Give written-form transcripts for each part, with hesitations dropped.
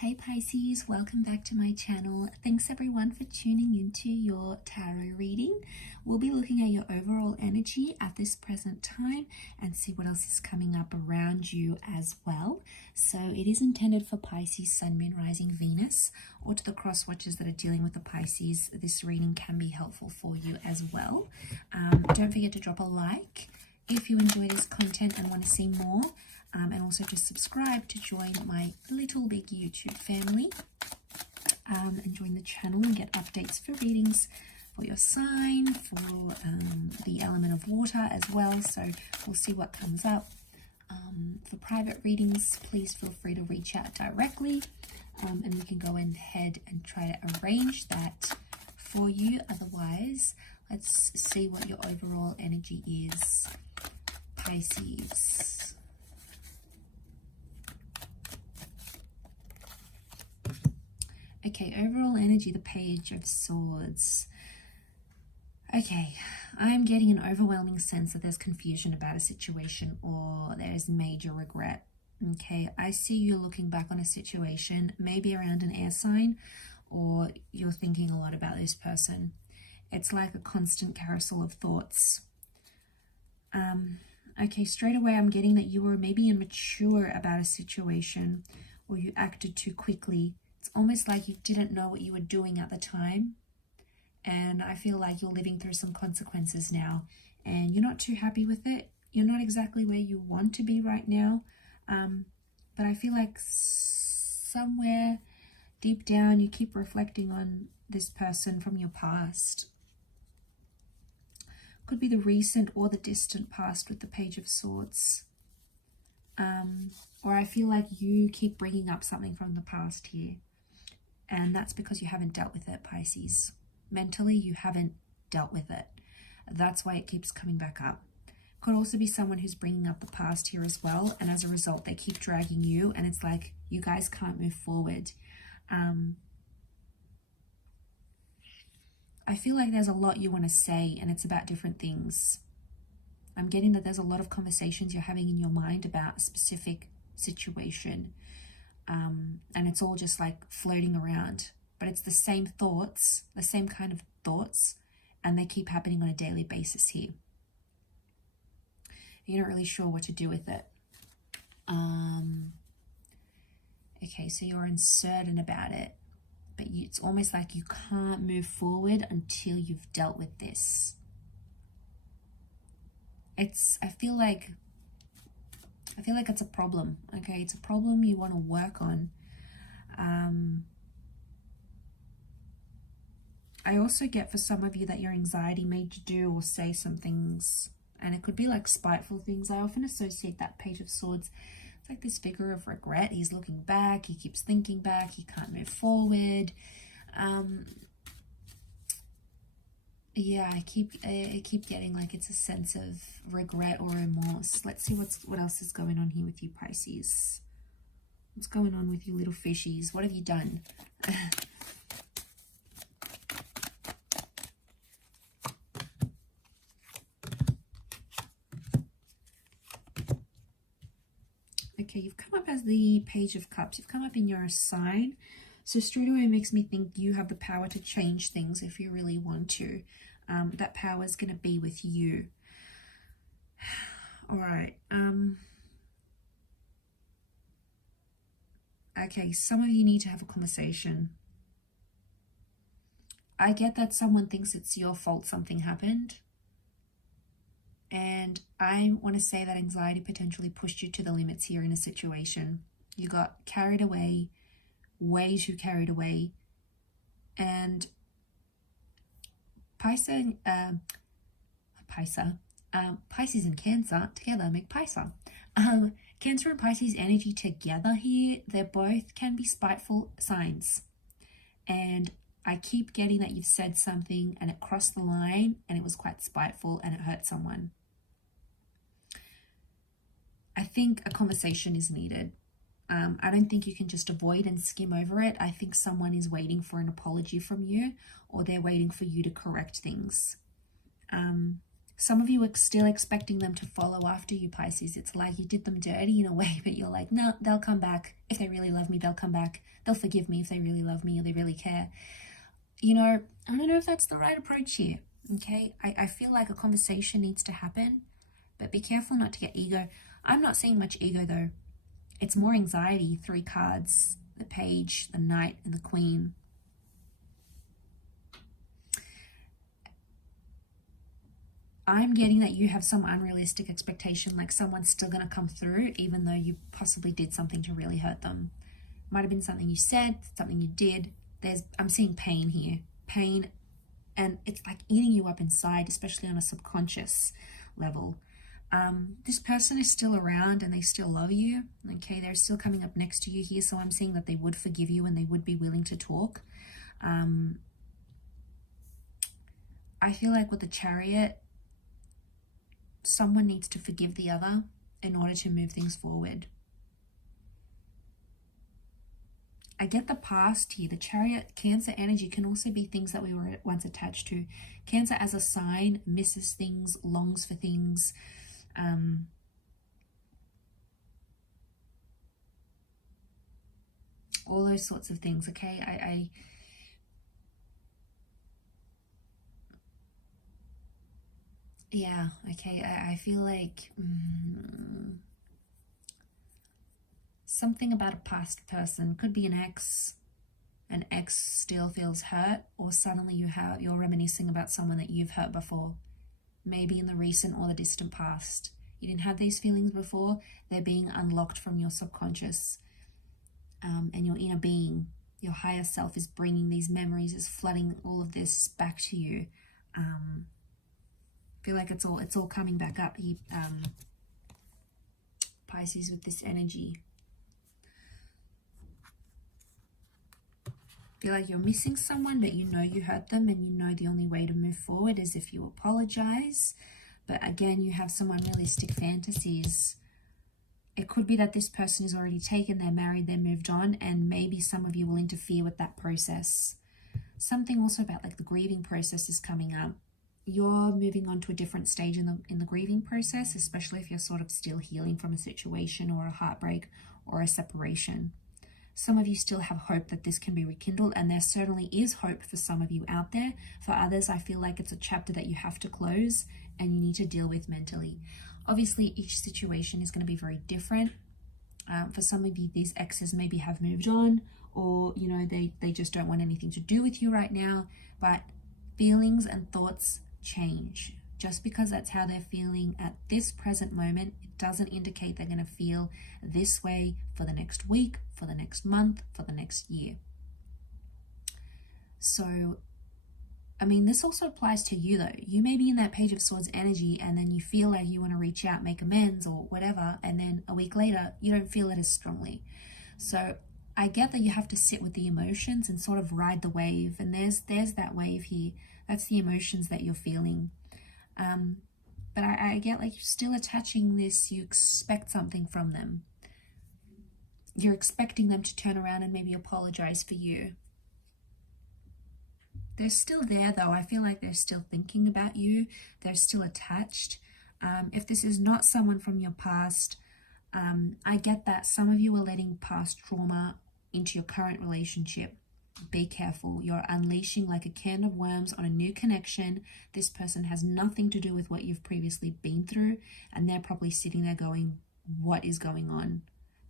Hey Pisces, welcome back to my channel. Thanks everyone for tuning into your tarot reading. We'll be looking at your overall energy at this present time and see what else is coming up around you as well. So it is intended for Pisces, Sun, Moon, Rising, Venus, or to the cross watchers that are dealing with the Pisces. This reading can be helpful for you as well. Don't forget to drop a like if you enjoy this content and want to see more. And also just subscribe to join my little big YouTube family and join the channel and get updates for readings for your sign, for the element of water as well. So we'll see what comes up. For private readings, please feel free to reach out directly and we can go ahead and try to arrange that for you. Otherwise, let's see what your overall energy is, Pisces. Okay, overall energy, the Page of Swords. Okay, I'm getting an overwhelming sense that there's confusion about a situation or there's major regret. Okay, I see you looking back on a situation, maybe around an air sign, or you're thinking a lot about this person. It's like a constant carousel of thoughts. Okay, straight away I'm getting that you were maybe immature about a situation or you acted too quickly. It's almost like you didn't know what you were doing at the time. And I feel like you're living through some consequences now. And you're not too happy with it. You're not exactly where you want to be right now. But I feel like somewhere deep down you keep reflecting on this person from your past. Could be the recent or the distant past with the Page of Swords. Or I feel like you keep bringing up something from the past here. And that's because you haven't dealt with it, Pisces. Mentally, you haven't dealt with it. That's why it keeps coming back up. Could also be someone who's bringing up the past here as well. And as a result, they keep dragging you. And it's like you guys can't move forward. I feel like there's a lot you want to say. And it's about different things. I'm getting that there's a lot of conversations you're having in your mind about a specific situation. And it's all just like floating around, but it's the same thoughts, the same kind of thoughts, and they keep happening on a daily basis here. You're not really sure what to do with it. Okay, so you're uncertain about it, but it's almost like you can't move forward until you've dealt with this. I feel like it's a problem, okay? It's a problem you want to work on. I also get for some of you that your anxiety made you do or say some things, and it could be like spiteful things. I often associate that Page of Swords. It's like this figure of regret. He's looking back, he keeps thinking back, he can't move forward. Yeah, I keep getting like it's a sense of regret or remorse. Let's see what else is going on here with you, Pisces. What's going on with you little fishies? What have you done? Okay, you've come up as the Page of Cups. You've come up in your sign. So straight away it makes me think you have the power to change things if you really want to. That power is going to be with you. All right. Okay, some of you need to have a conversation. I get that someone thinks it's your fault something happened. And I want to say that anxiety potentially pushed you to the limits here in a situation. You got carried away, way too carried away. And Pisces and Cancer together make Pisces. Cancer and Pisces energy together here, they both can be spiteful signs. And I keep getting that you've said something and it crossed the line and it was quite spiteful and it hurt someone. I think a conversation is needed. I don't think you can just avoid and skim over it. I think someone is waiting for an apology from you, or they're waiting for you to correct things. Some of you are still expecting them to follow after you, Pisces. It's like you did them dirty in a way, but you're like, no, they'll come back. If they really love me, they'll come back. They'll forgive me if they really love me or they really care. You know, I don't know if that's the right approach here, okay? I feel like a conversation needs to happen, but be careful not to get ego. I'm not seeing much ego, though. It's more anxiety. 3 cards, the Page, the Knight, and the Queen. I'm getting that you have some unrealistic expectation, like someone's still going to come through, even though you possibly did something to really hurt them. Might have been something you said, something you did. I'm seeing pain here. Pain, and it's like eating you up inside, especially on a subconscious level. This person is still around and they still love you. Okay, they're still coming up next to you here, so I'm seeing that they would forgive you and they would be willing to talk. I feel like with the Chariot, someone needs to forgive the other in order to move things forward. I get the past here. The Chariot, Cancer energy can also be things that we were once attached to. Cancer as a sign misses things, longs for things. All those sorts of things, okay? Yeah, okay, I feel like something about a past person. Could be an ex still feels hurt, or suddenly you're reminiscing about someone that you've hurt before, maybe in the recent or the distant past. You didn't have these feelings before. They're being unlocked from your subconscious, and your inner being, your higher self, is bringing these memories, is flooding all of this back to you. I feel like it's all coming back up, Pisces, with this energy. Feel like you're missing someone, but you know you hurt them, and you know the only way to move forward is if you apologize. But again, you have some unrealistic fantasies. It could be that this person is already taken, they're married, they're moved on, and maybe some of you will interfere with that process. Something also about like the grieving process is coming up. You're moving on to a different stage in the grieving process, especially if you're sort of still healing from a situation or a heartbreak or a separation. Some of you still have hope that this can be rekindled, and there certainly is hope for some of you out there. For others, I feel like it's a chapter that you have to close and you need to deal with mentally. Obviously, each situation is going to be very different. For some of you, these exes maybe have moved on, or you know, they just don't want anything to do with you right now. But feelings and thoughts change. Just because that's how they're feeling at this present moment, it doesn't indicate they're going to feel this way for the next week, for the next month, for the next year. So, I mean, this also applies to you though. You may be in that Page of Swords energy, and then you feel like you want to reach out, make amends or whatever, and then a week later, you don't feel it as strongly. So I get that you have to sit with the emotions and sort of ride the wave, and there's that wave here. That's the emotions that you're feeling. But I get like you're still attaching this. You expect something from them. You're expecting them to turn around and maybe apologize for you. They're still there though. I feel like they're still thinking about you. They're still attached. If this is not someone from your past, I get that some of you are letting past trauma into your current relationship. Be careful. You're unleashing like a can of worms on a new connection. This person has nothing to do with what you've previously been through, and they're probably sitting there going, what is going on?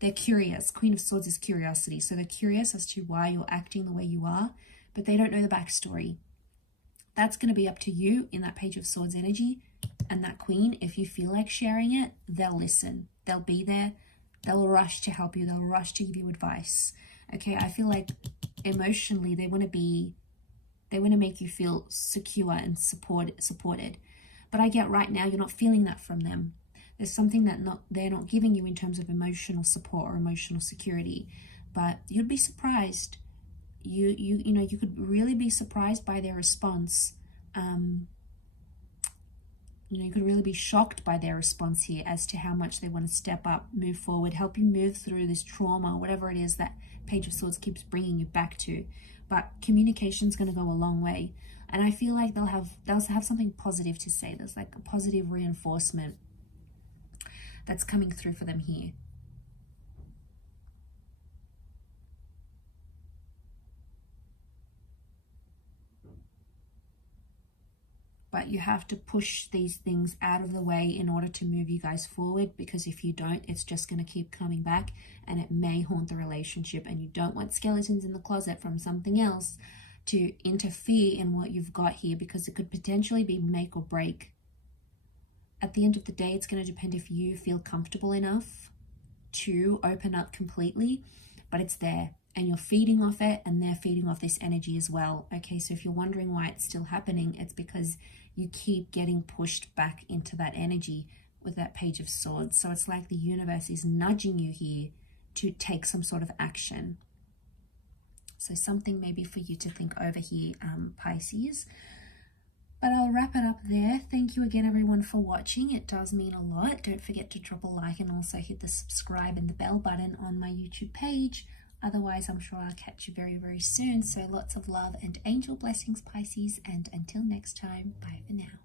They're curious. Queen of Swords is curiosity. So they're curious as to why you're acting the way you are, but they don't know the backstory. That's going to be up to you in that Page of Swords energy. And that Queen, if you feel like sharing it, they'll listen. They'll be there. They'll rush to help you. They'll rush to give you advice. Okay, I feel like emotionally they want to make you feel secure and supported. But I get right now you're not feeling that from them. There's something that they're not giving you in terms of emotional support or emotional security. But you'd be surprised. You know, you could really be surprised by their response. You know, you could really be shocked by their response here as to how much they want to step up, move forward, help you move through this trauma, whatever it is that Page of Swords keeps bringing you back to. But communication is going to go a long way. And I feel like they'll have something positive to say. There's like a positive reinforcement that's coming through for them here. But you have to push these things out of the way in order to move you guys forward, because if you don't, it's just going to keep coming back and it may haunt the relationship, and you don't want skeletons in the closet from something else to interfere in what you've got here, because it could potentially be make or break. At the end of the day, it's going to depend if you feel comfortable enough to open up completely, but it's there. And you're feeding off it, and they're feeding off this energy as well. Okay, so if you're wondering why it's still happening, it's because you keep getting pushed back into that energy with that Page of Swords. So it's like the universe is nudging you here to take some sort of action. So something maybe for you to think over here, Pisces. But I'll wrap it up there. Thank you again, everyone, for watching. It does mean a lot. Don't forget to drop a like and also hit the subscribe and the bell button on my YouTube page. Otherwise, I'm sure I'll catch you very, very soon. So lots of love and angel blessings, Pisces. And until next time, bye for now.